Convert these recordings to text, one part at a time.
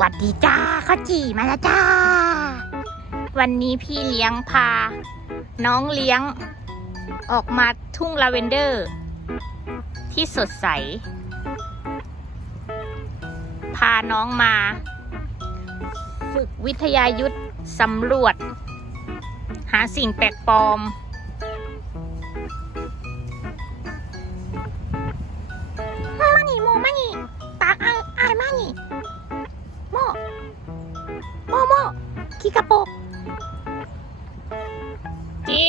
วัสดีจ้าข้าวจี่มาแล้วจ้า วันนี้พี่เลี้ยงพา น้องเลี้ยง ออกมาทุ่งลาเวนเดอร์ ที่สดใส พาน้องมา ฝึกวิทยายุทธสำรวจ หาสิ่งแปลกปลอม โมโมขี้กระโปกจี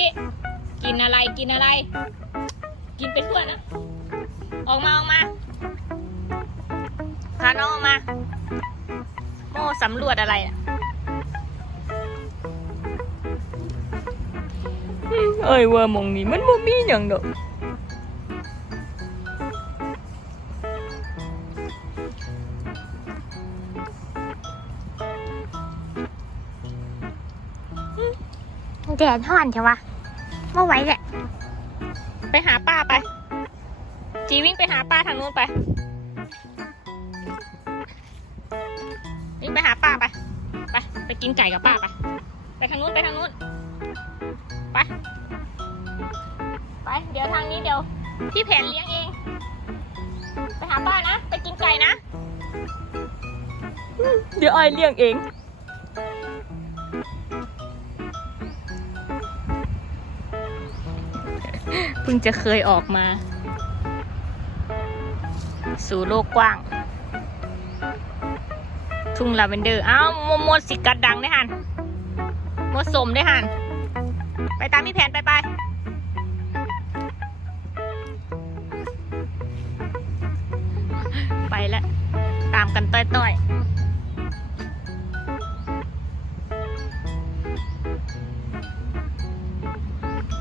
กินอะไรกินอะไร กินไปทั่วนะออกมาออกมาพาน้องออกมา โมสำรวจอะไรอะเอ้ยว่าหมองนี้มันบ่มีหยังดอก แดดห่อนใช่ปะเมื่อไหวแหละไปหาป้าไป จีวิ่งไปหาป้าทางนู้นไป วิ่งไปหาป้าไป ไป ไปกินไก่กับป้าไป ไปทางนู้นไปทางนู้น ไป ไป เดี๋ยวทางนี้เดี๋ยวพี่แผนเลี้ยงเอง ไปหาป้านะ ไปกินไก่นะ เดี๋ยวไอายเลี้ยงเอง พิ่งจะเคยออกมา สู่โลกกว้าง ทุ่งลาเวนเดอร์ อ้าวมดมดสิกัดดังได้หันมดสมได้หันไปตามพี่แผนไปไปไปแล้ว ตามกันต้อยๆ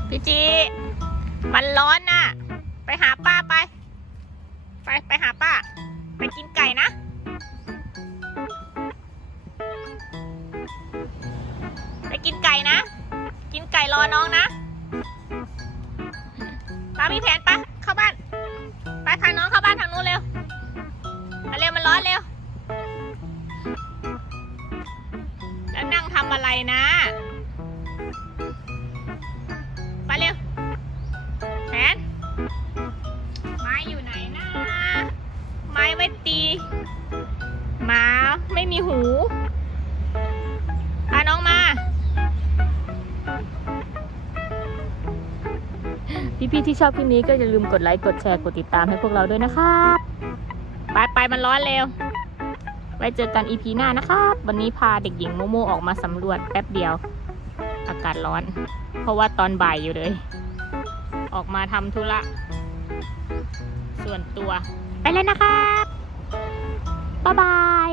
พี่จี มันร้อนน่ะ ไปหาป้าไป ไปไปหาป้า ไปกินไก่นะ ไปกินไก่นะ กินไก่รอน้องนะป้ามีแผนปะเข้าบ้าน ไปพาน้องเข้าบ้านทางนู้นเร็วมาเร็วมันร้อนเร็ว แล้วนั่งทำอะไรนะ ไม้ไม่ตีหมาไม่มีหูพาน้องมา พี่ๆที่ชอบคลิปนี้ก็อย่าลืมกดไลค์ กดแชร์ กดติดตามให้พวกเราด้วยนะครับไปไปมันร้อนเร็ว ไว้เจอกันอีพีหน้านะครับ วันนี้พาเด็กหญิงโมโมออกมาสำรวจแป๊บเดียว อากาศร้อน เพราะว่าตอนบ่ายอยู่เลย ออกมาทำธุระ ส่วนตัว ไปเลยนะครับ บ๊ายบาย